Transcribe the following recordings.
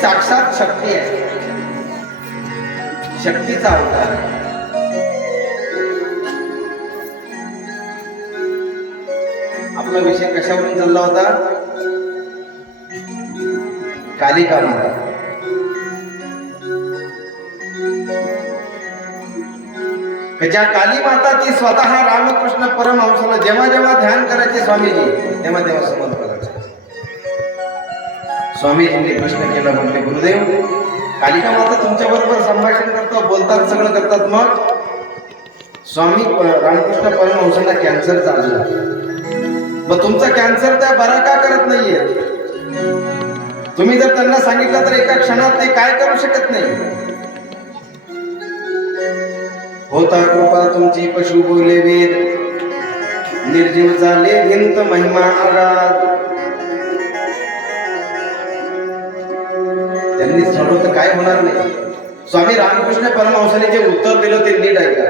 साक्षात शक्ती आहे. शक्तीचा अवतार आपला विषय कशावरून चालला होता? कालिका माता ज्या काली माता ती स्वतः रामकृष्ण परमहंसाला जेव्हा जेव्हा ध्यान करायचे स्वामीजी तेव्हा तेव्हा समोर स्वामीजींनी प्रश्न केला म्हणते गुरुदेव कालिका माता तुमच्या बरोबर संभाषण करतात बोलतात सगळं करतात मग? स्वामी रामकृष्ण परमहंसांना कॅन्सर चालला मग तुमचा कॅन्सर त्या बरा का करत नाहीये? तुम्ही जर त्यांना सांगितलं तर एका क्षणात ते काय करू शकत नाही? होता कृपा तुमची पशु बोले वेद निर्जीव झाले भिंत महिमा आराध त्यांनी ठरवलं तर काय होणार नाही. स्वामी रामकृष्ण परमहंसाने जे उत्तर दिलं ते नीट ऐका.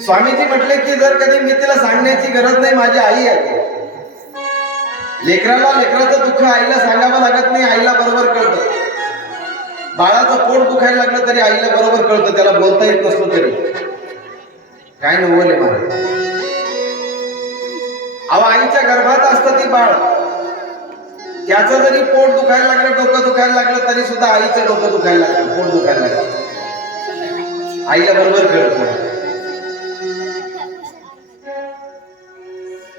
स्वामीजी म्हटले की जर कधी मी तिला सांगण्याची गरज नाही माझी आई आहे. लेकराला लेकराचं दुःख आईला सांगावं लागत नाही आईला बरोबर कळतं. बाळाचं पोट दुखायला लागलं तरी आईला बरोबर कळतं त्याला बोलता येत नसतो तरी. काय नवले मला अहो आईच्या गर्भात असतं ती बाळ. त्याचं जरी पोट दुखायला लागलं डोकं दुखायला लागलं तरी सुद्धा आईचं डोकं दुखायला लागलं पोट दुखायला लागलं. आईला बरोबर कळत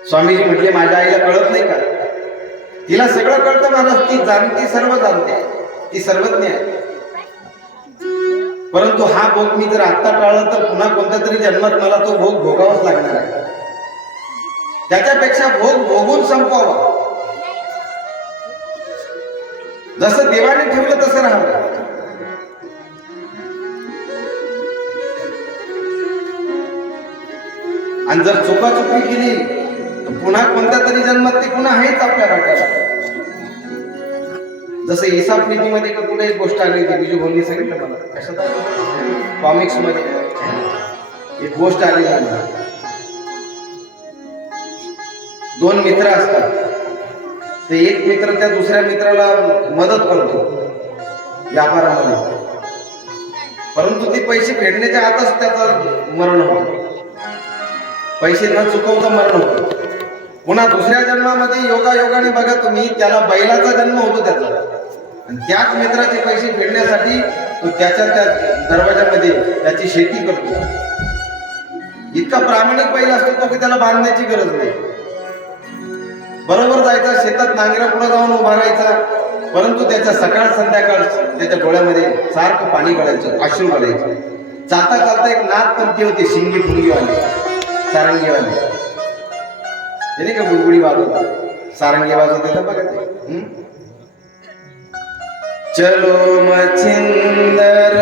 स्वामीजी म्हटले माझ्या आईला कळत नाही का? तिला सगळं कळतं मला ती जाणती सर्व जाणते. ती सर्वज्ञ आहे. परंतु हा भोग मी जर आत्ता टाळला तर पुन्हा कोणत्या तरी जन्मात मला तो भोग भोगावाच लागणार आहे. त्याच्यापेक्षा भोग भोगून संपवावा. जसं देवाने ठेवलं तसं राहावं आणि जर चुकाचुकी केली तर पुन्हा कोणत्या तरी जन्मात ती पुन्हा आहेच आपल्या वाट्याला जसं इसाप नीतीमध्ये का कुठे एक गोष्ट आली होती बिजू भाऊंनी सांगितलं मला. कशात कॉमिक्समध्ये एक गोष्ट आली मला दोन मित्र असतात. ते एक मित्र त्या दुसऱ्या मित्राला मदत करतो व्यापारामध्ये. परंतु ते पैसे फेडण्याच्या आतच त्याचं मरण होतं. पैसे न चुकवता मरण होतं. पुन्हा दुसऱ्या जन्मामध्ये योगा योगाने बघा तुम्ही त्याला बैलाचा जन्म होतो त्याचा. आणि त्याच मित्राचे पैसे फेडण्यासाठी तो त्याच्या त्या दरवाजामध्ये त्याची शेती करतो. इतका प्रामाणिक बैल असतो तो की त्याला बांधण्याची गरज नाही. बरोबर जायचा शेतात नांगरा पुढे जाऊन उभा राहायचा. परंतु त्याच्या सकाळ संध्याकाळ त्याच्या डोळ्यामध्ये सारखं पाणी गळायचं अश्रू गळायचं. जाता जाता एक नाथ पंथी होती शिंगी फुंगीवाली सारंगीवाली ते नाही का बुडबुडी वाजवतात सारंगी वाजवते का बघा ते. चलो मच्छिंदर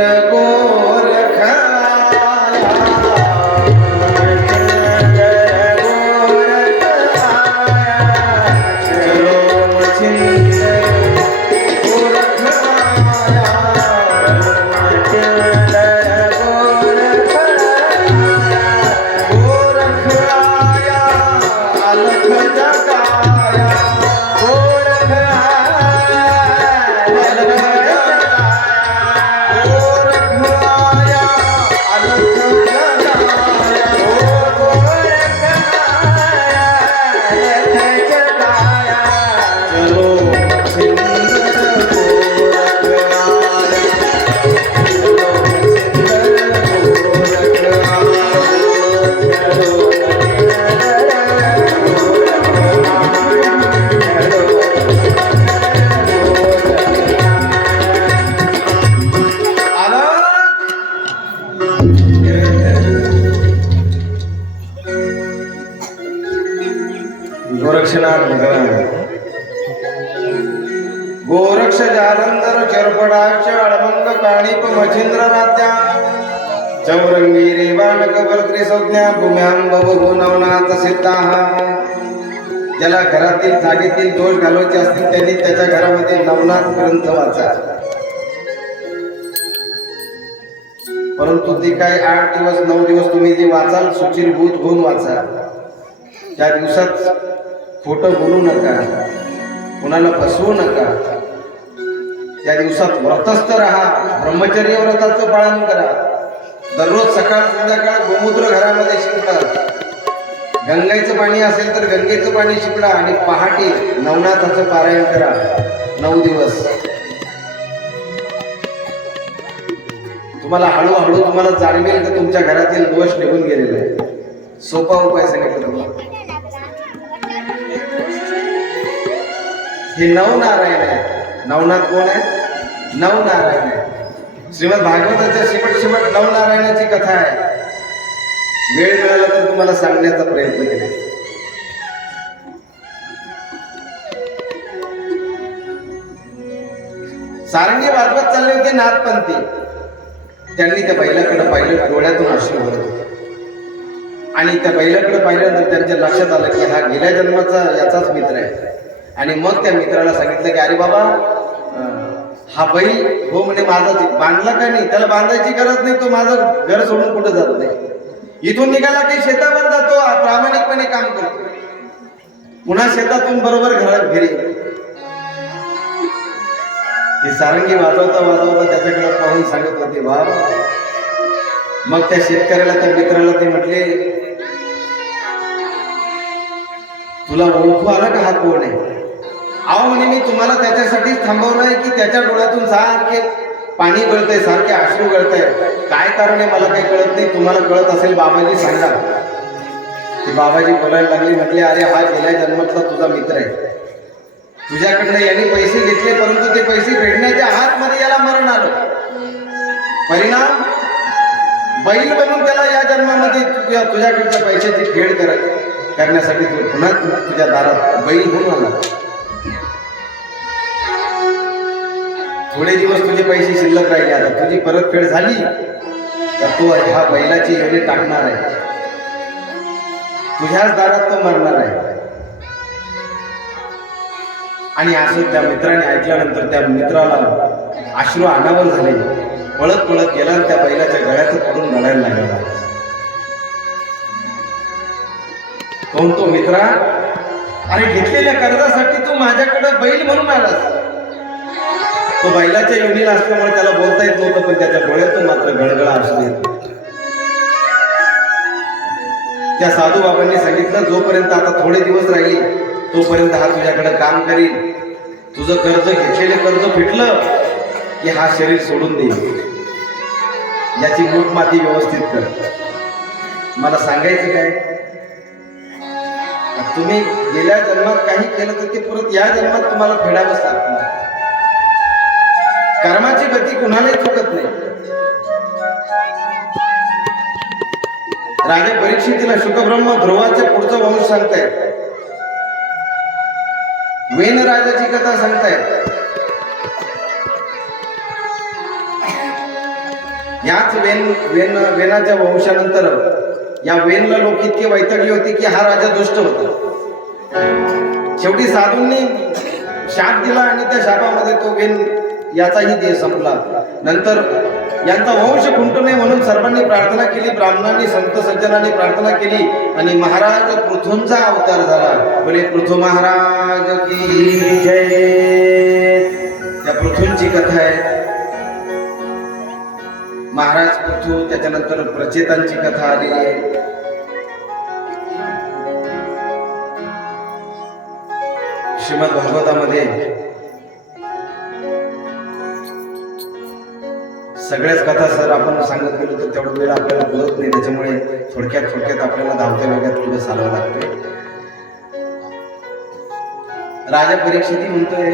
परंतु ते काय आठ दिवस नऊ दिवस तुम्ही जे वाचाल सुचिरभूत होऊन वाचा त्या दिवसात खोटं बोलू नका. कुणाला फसवू नका. त्या दिवसात व्रतस्थ राहा. ब्रह्मचर्य व्रताचं पालन करा. दररोज सकाळ संध्याकाळ गोमूत्र घरामध्ये शिंपडा गंगेचं पाणी असेल तर गंगेचं पाणी शिपडा आणि पहाटे नवनाथाचं पारायण करा. नऊ दिवस. तुम्हाला हळूहळू तुम्हाला जाणवेल की तुमच्या घरातील दोष निघून गेलेले आहे सोपा उपाय सांगितला तुम्हाला. हे नवनारायण आहे नवनाथ कोण आहे नवनारायण आहे श्रीमद भागवताच्या शेवट शेवट नवनारायणाची कथा आहे. वेळ मिळाला तर तुम्हाला सांगण्याचा प्रयत्न केला सारंगी भागवत चालले होते नाथपंथी. त्यांनी त्या बैलाकडे पाहिलं डोळ्यातून अश्रू भरत होते. आणि त्या बैलाकडे पाहिल्यानंतर त्यांच्या लक्षात आलं की हा गेल्या जन्माचा याचाच मित्र आहे. आणि मग त्या मित्राला सांगितलं की अरे बाबा हा बैल हो म्हणे माझाच बांधला का नाही? त्याला बांधायची गरज नाही तो माझं घर सोडून कुठं जात नाही. इथून निघाला की शेतावर जातो प्रामाणिकपणे काम करतो. पुन्हा शेतातून बरोबर घरात घरी ती सारंगी वाजवता वाजवता त्याच्याकडे पाहून सांगत होते भाव मग त्या शेतकऱ्याला त्या मित्राला ते म्हटले तुला ओळखू आलं का हा कोण आहे? अहो म्हणे मी तुम्हाला त्याच्यासाठीच थांबवलंय की त्याच्या डोळ्यातून सारखे पाणी गळतंय सारखे आश्रू गळतंय. काय कारण आहे मला काही कळत नाही तुम्हाला कळत असेल बाबाजी सांगा. ती बाबाजी बोलायला लागली म्हटले अरे हा गेल्या जन्मातला तुझा मित्र आहे. तुझ्याकडनं यांनी पैसे घेतले परंतु ते पैसे फेडण्याच्या हातमध्ये याला मरण आलं. परिणाम? बैल बनून त्याला या जन्मामध्ये तुझ्या तुझ्याकडच्या पैशाची फेड करत करण्यासाठी तू पुन्हा तुझ्या दारात बैल होऊन आला. थोडे दिवस तुझे पैसे शिल्लक राहिले आता. तुझी परतफेड झाली तर तो ह्या बैलाची योनी टाकणार आहे. तुझ्याच दारात तो मरणार आहे. आणि असं त्या मित्राने ऐकल्यानंतर त्या मित्राला अश्रू अनावर झाले. पळत पळत गेला त्या बैलाच्या गळ्यात पडून लढायला लागला. कोण तो मित्रा? अरे घेतलेल्या कर्जासाठी तू माझ्याकडे बैल म्हणून आलास. तो बैलाच्या योनीला असल्यामुळे त्याला बोलता येत नव्हतं पण त्याच्या डोळ्यातून मात्र गळगळा असू येत त्या साधू बाबांनी सांगितलं जोपर्यंत आता थोडे दिवस राहिले तोपर्यंत हा तुझ्याकडे काम करील तुझं कर्ज घेतलेलं कर्ज फिटलं की हा शरीर सोडून देईल याची मूठ माती व्यवस्थित कर. मला सांगायचं काय? तुम्ही गेल्या जन्मात काही केलं तर ते परत या जन्मात तुम्हाला फेडावंच लागतं कर्माची गती कुणालाही चुकत नाही. राजा परीक्षितीला शुकब्रह्म ध्रुवाचे पुढचं वंश सांगतायत. वेन राजाची कथा सांगतायत. याच वेन वेन वेनाच्या वंशानंतर या वेनला लोक इतके वैतगले होते की हा राजा दुष्ट होता. शेवटी साधूंनी शाप दिला आणि त्या शापामध्ये तो वेन याचाही देह संपला. नंतर यांचा वंश खुंटू नये म्हणून सर्वांनी प्रार्थना केली ब्राह्मणांनी संत सज्जनांनी प्रार्थना केली आणि महाराज पृथूंचा अवतार झाला. बोले पृथू महाराज की जय. त्या पृथूंची कथा आहे. महाराज पृथू त्याच्यानंतर प्रचेतांची कथा आलेली आहे. श्रीमद भागवतामध्ये सगळ्याच कथा सर आपण सांगत गेलो तर तेवढा वेळ आपल्याला बोलत नाही. त्याच्यामुळे थोडक्यात थोडक्यात आपल्याला धावत्या वेगात पुढे चालावं लागतंय. राजा परीक्षिती म्हणतोय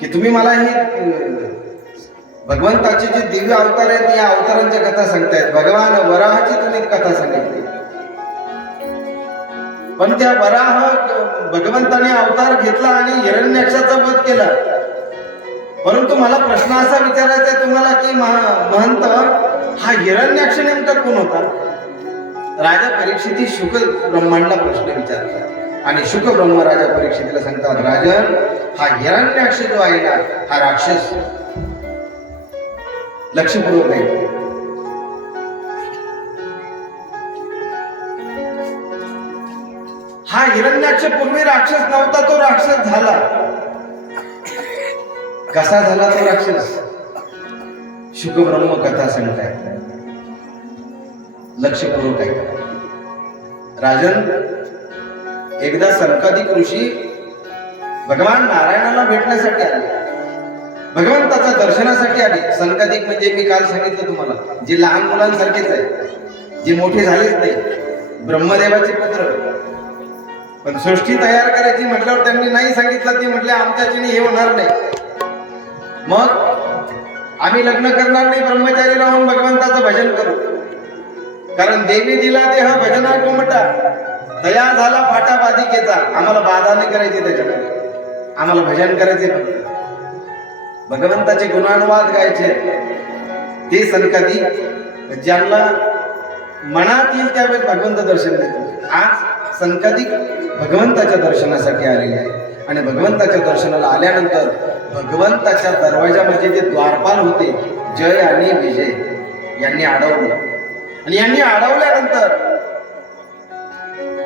की तुम्ही मला ही भगवंताचे जे दिव्य अवतार आहेत या अवतारांच्या कथा सांगतायत. भगवान वराहाची तुम्ही कथा सांगितली. पण त्या वराह भगवंताने अवतार घेतला आणि हिरण्याक्षाचा वध केला. परंतु मला प्रश्न असा विचारायचा आहे तुम्हाला की महा- महंत हा हिरण्याक्ष नेमका कोण होता? राजा परीक्षिती शुक ब्रह्मांडला प्रश्न विचारतात आणि शुक ब्रह्म राजा परीक्षितीला सांगतात राजन हा हिरण्याक्ष जो आहे ना हा राक्षस. लक्षपूर्वक आहे हा हा हिरण्याक्ष पूर्वी राक्षस नव्हता तो राक्षस झाला. कसा झाला तो राक्षस? शुकब्रह्म कथा सांगताय. लक्षपूर्वक आहे राजन एकदा संकाधिक ऋषी भगवान नारायणाला भेटण्यासाठी आले. भगवंताच्या दर्शनासाठी आले. संकाधिक म्हणजे मी काल सांगितलं तुम्हाला जे लहान मुलांसारखेच आहे जे मोठे झालेच नाही. ब्रह्मदेवाचे पुत्र पण सृष्टी तयार करायची म्हटल्यावर त्यांनी नाही सांगितलं ती म्हटले आमच्याची हे होणार नाही. मग आम्ही लग्न करणार नाही ब्रह्मचारी राहून भगवंताचं भजन करू. कारण देवी दिला देह भजना कोमटा. दया झाला फाटा बाधिकेचा. आम्हाला बाधा नाही करायची त्याच्यामध्ये. आम्हाला भजन करायचे फक्त. भगवंताचे गुणानुवाद गायचे. ते सनकादी ज्यांना मनात येईल त्यावेळेस भगवंत दर्शन देतो. आज सनकाधिक भगवंताच्या दर्शनासाठी आलेले आहे. आणि भगवंताच्या दर्शनाला आल्यानंतर भगवंताच्या दरवाजामध्ये जे द्वारपाल होते जय आणि विजय यांनी अडवलं आणि यांनी अडवल्यानंतर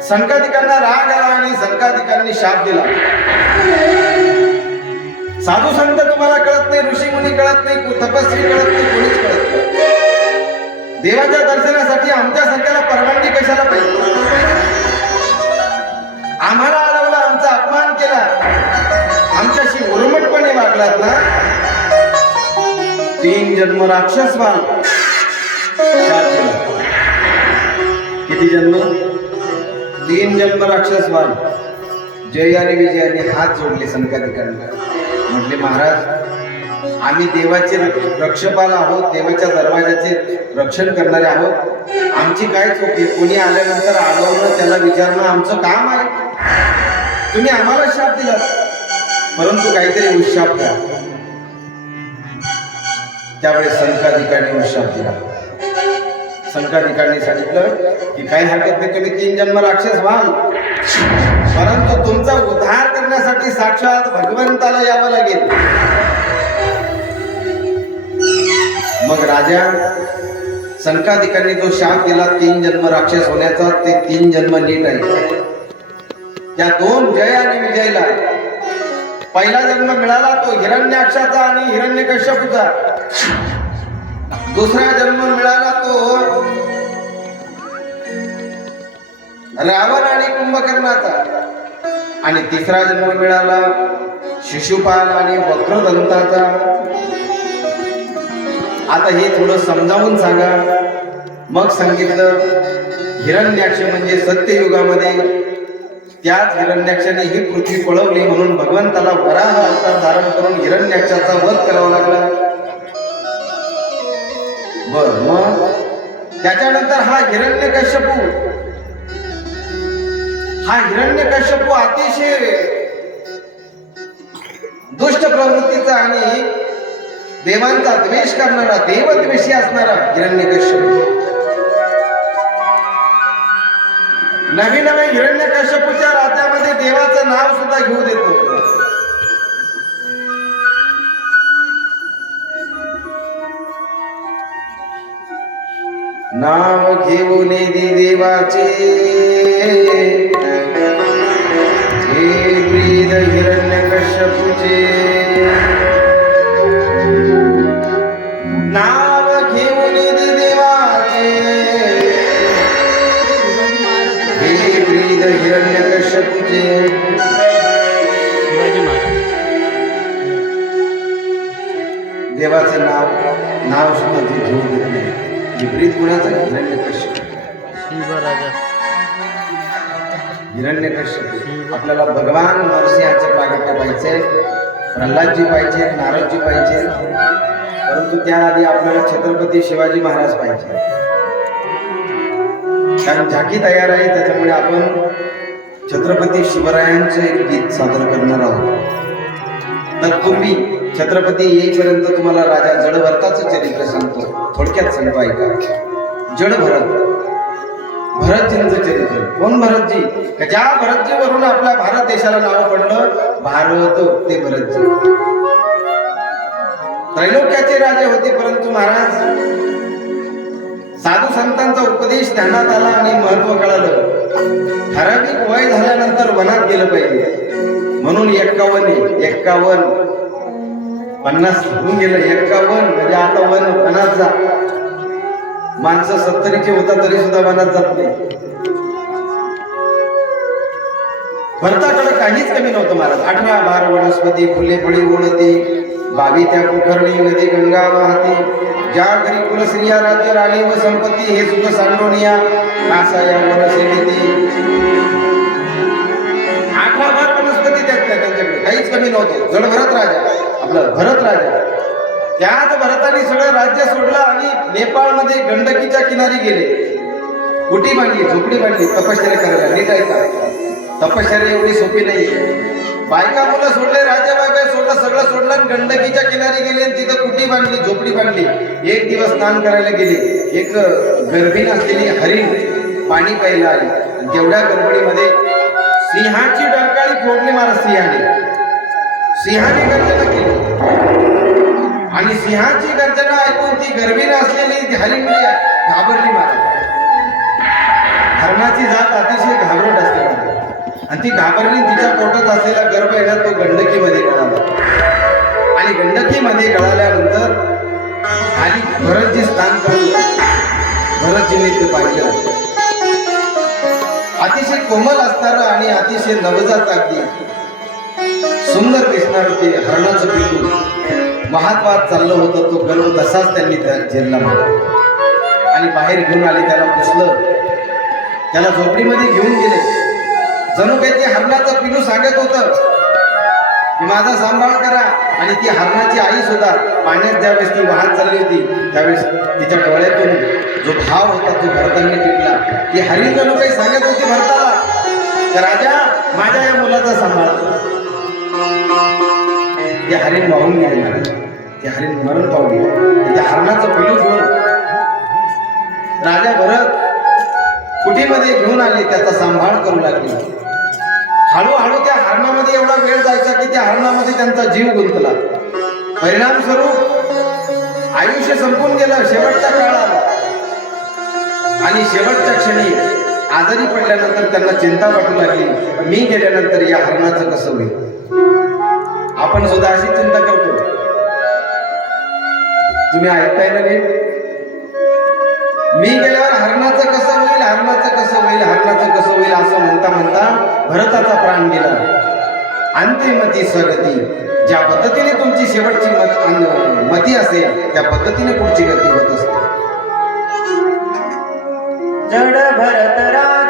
संकाधिकांना राग आला आणि संकाधिकांनी शाप दिला. साधू संत तुम्हाला कळत नाही ऋषी मुनी कळत नाही तपस्वी कळत नाही कोणीच कळत नाही. देवाच्या दर्शनासाठी आमच्या संख्याला परवानगी कशाला पाहिजे? आम्हाला अडवला आमचा अपमान केला. आमच्याशी उर्मटपणे वागलात ना? तीन जन्म राक्षस व्हाल किती जन्म? तीन जन्म राक्षस व्हाल जय आणि विजयाने हात जोडले संकाधिकांना म्हटले महाराज आम्ही देवाचे रक्ष- रक्षपाल आहोत देवाच्या दरवाजाचे रक्षण करणारे आहोत. आमची काय चूक आहे? कोणी आल्यानंतर अडवणं त्याला विचारणं आमचं काम आहे. तुम्ही आम्हाला शाप दिला परंतु काहीतरी उशाप द्या त्यावेळेस संकाधिकांनी उशाप दिला. संकाधिकांनी सांगितलं की काही हरकत नाही तुम्ही तीन जन्म राक्षस व्हाल. परंतु तुमचा उद्धार करण्यासाठी साक्षात भगवंताला यावं लागेल. मग राजा संकाधिकांनी जो शाप दिला तीन जन्म राक्षस होण्याचा ते तीन जन्म नीट आहे. या दोन जय आणि विजयला. पहिला जन्म मिळाला तो हिरण्याक्षाचा आणि हिरण्यकश्यपूचा. दुसरा जन्म मिळाला तो रावण आणि कुंभकर्णाचा. आणि तिसरा जन्म मिळाला शिशुपाल आणि वक्रदंताचा. आता हे थोडं समजावून सांगा. मग सांगितलं हिरण्याक्ष म्हणजे सत्ययुगामध्ये त्याच हिरण्याक्षाने ही पृथ्वी पळवली म्हणून भगवंताला वराह अवतार धारण करून हिरण्याक्षाचा वध करावा लागला. बर मग? त्याच्यानंतर हा हिरण्यकश्यपू हा हिरण्यकश्यपू अतिशय दुष्ट प्रवृत्तीचा आणि देवांचा द्वेष करणारा देवद्वेषी असणारा हिरण्यकश्यपू. नवीन नवीन हिरण्यकश्यपूच्या राज्यामध्ये देवाचं नाव सुद्धा घेऊ देत नव्हतं नाव घेऊन दे देवाचे. हे ब्रीद हिरण्य कश्यपूचे आपल्याला भगवान नरसिंहाचं प्रागट्य पाहिजे प्रल्हादजी पाहिजे नारदजी पाहिजे. परंतु त्याआधी आपल्याला छत्रपती शिवाजी महाराज पाहिजे. कारण झाकी तयार आहे त्याच्यामुळे आपण छत्रपती शिवरायांचे एक गीत सादर करणार आहोत. तत्पूर्वी छत्रपती येईपर्यंत तुम्हाला राजा जडभरताचं चरित्र सांगतो. थोडक्यात सांगतो ऐका. जड भरत भरतजींचं चरित्र कोण भरतजी? का ज्या भरतजीवरून आपल्या भारत देशाला नाव पडलं भारत ते भरतजी. त्रैलोक्याचे राजे होते परंतु महाराज साधू संतांचा उपदेश ध्यानात आला आणि महत्त्व कळालं. ठराविक वय झाल्यानंतर वनात गेलं पाहिजे म्हणून एक्कावन एक्कावन पन्नास होऊन गेलं. एक्कावन म्हणजे आता वन वनात जा. माणसं सत्तरीचे होता तरी सुद्धा वनात जात नाही. भरताकडे काहीच कमी नव्हतं महाराज आठव्या बार वनस्पती फुले फळी उडती. बावी त्या कुखरणी नदी गंगा वाहते. ज्या घरी कुलश्रिया राज्य राणी व संपत्ती हे सुख या कासा या वनसेविती आठवा बार वनस्पती त्यात त्यांच्याकडे काहीच कमी नव्हतं. जड भरत राजा. आपला भरत राजा. त्याच भरताने सगळं राज्य सोडलं आणि नेपाळमध्ये गंडकीच्या किनारी गेले. कुटी बांधली झोपडी बांधली तपश्चर्या करायला नीट ऐका तपश्चर्या एवढी सोपी नाही बायका मुलं सोडले राजा बायका सोडलं सगळं सोडलं आणि गंडकीच्या किनारी गेले आणि तिथं कुटी बांधली झोपडी बांधली एक दिवस स्नान करायला गेले. एक गर्भीण असलेली हरिण पाणी प्यायला आली. तेवढ्या गडबडीमध्ये सिंहाची डरकाळी फोडली मारा सिंहाने. सिंहाने गर्जना केली आणि सिंहाची गर्जना ऐकून ती गर्भीण असलेली झाली म्हणजे घाबरली मला हरणाची जात अतिशय घाबरट असते आणि ती घाबरली तिच्या पोटात असलेला गर्भ आहे ना तो गंडकीमध्ये गळाला. आणि गंडकीमध्ये गळाल्यानंतर आणि भरतजी स्नान करून भरतजींनी ते पाहिलं. अतिशय कोमल असणार आणि अतिशय नवजात अगदी सुंदर दिसणार ते हरणाचं पिल्लू महात्वात चाललं होतं तो गर्भ तसाच त्यांनी त्या झेलला मारला. आणि बाहेर घेऊन आले त्याला पुसलं. त्याला झोपडीमध्ये घेऊन गेले. जणू काही ते हरणाचं पिलू सांगत होतं माझा सांभाळ करा. आणि ती हरणाची आई सुद्धा पाण्यात ज्यावेळेस ती वाहत चालली होती त्यावेळेस तिच्या डोळ्यातून जो भाव होता तो भरतांनी टिपला. ती हरिण जणू काही सांगत होती भरताला? तर राजा माझ्या या मुलाचा सांभाळ ते हरिण वाहून गेले महाराज ते हरिण मरण पावले त्या हरणाचं पिलू घेऊन राजा भरत कुटीमध्ये घेऊन आले त्याचा सांभाळ करू लागले. हळूहळू त्या हरणामध्ये एवढा वेळ जायचा की त्या हरणामध्ये त्यांचा जीव गुंतला. परिणाम स्वरूप आयुष्य संपून गेलं शेवटच्या काळात आणि शेवटच्या क्षणी आजारी पडल्यानंतर त्यांना चिंता वाटू लागली मी गेल्यानंतर या हरणाचं कसं होईल? आपण सुद्धा अशी चिंता करतो. तुम्ही ऐकताय ना नीट? मी गेल्यावर हरणाचं कसं होईल हरणाचं कसं होईल हरणाचं कसं होईल असं म्हणता म्हणता भरताचा प्राण गेला. अंतिमती सरती. ज्या पद्धतीने तुमची शेवटची मत मती असेल त्या पद्धतीने पुढची गती होत असते. जड भरतरा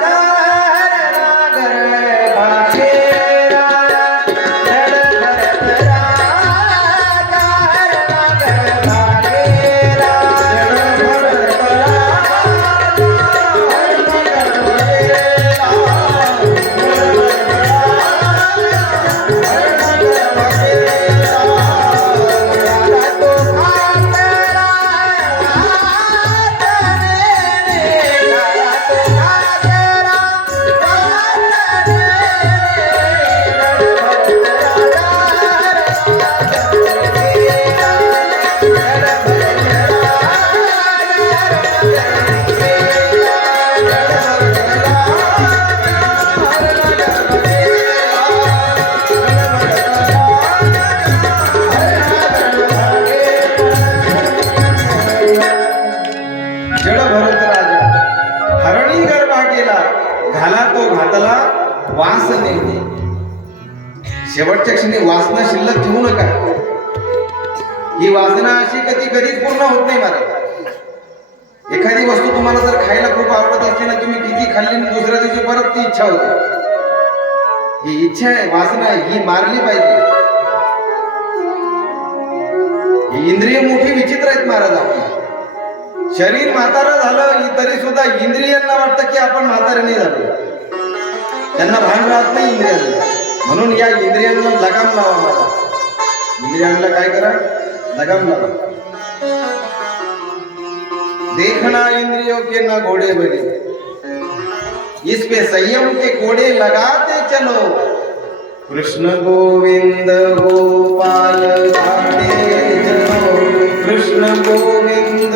जड भरत राजा हरणी घाला तो घातला वास शेवटच्या क्षणी वासना शिल्लक ठेवू नका. वासना अशी कधी कधीच पूर्ण होत नाही मला एखादी वस्तू तुम्हाला जर खायला खूप आवडत असते ना तुम्ही किती खाल्ली दुसऱ्या दिवशी परत ती इच्छा होते. ही इच्छा आहे वासना ही मारली पाहिजे. ही इंद्रिय मोठी विचित्र आहेत महाराज आपली. शरीर म्हातारा झालं तरी सुद्धा इंद्रियांना वाटतं की आपण म्हातारे नाही झालो. त्यांना भान राहत नाही इंद्रियांना. म्हणून या इंद्रियांना लगाम लावा मला इंद्रियांना काय करा? लगाम लावा देखना इंद्रियों के ना घोड़े बने। इस पे संयम के घोड़े लगाते चलो। कृष्ण गोविंद गोपाल गाते चलो। कृष्ण गोविंद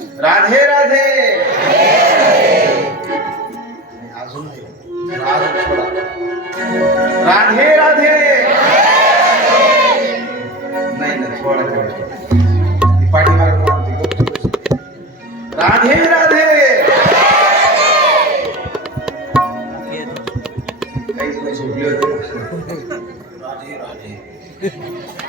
राधे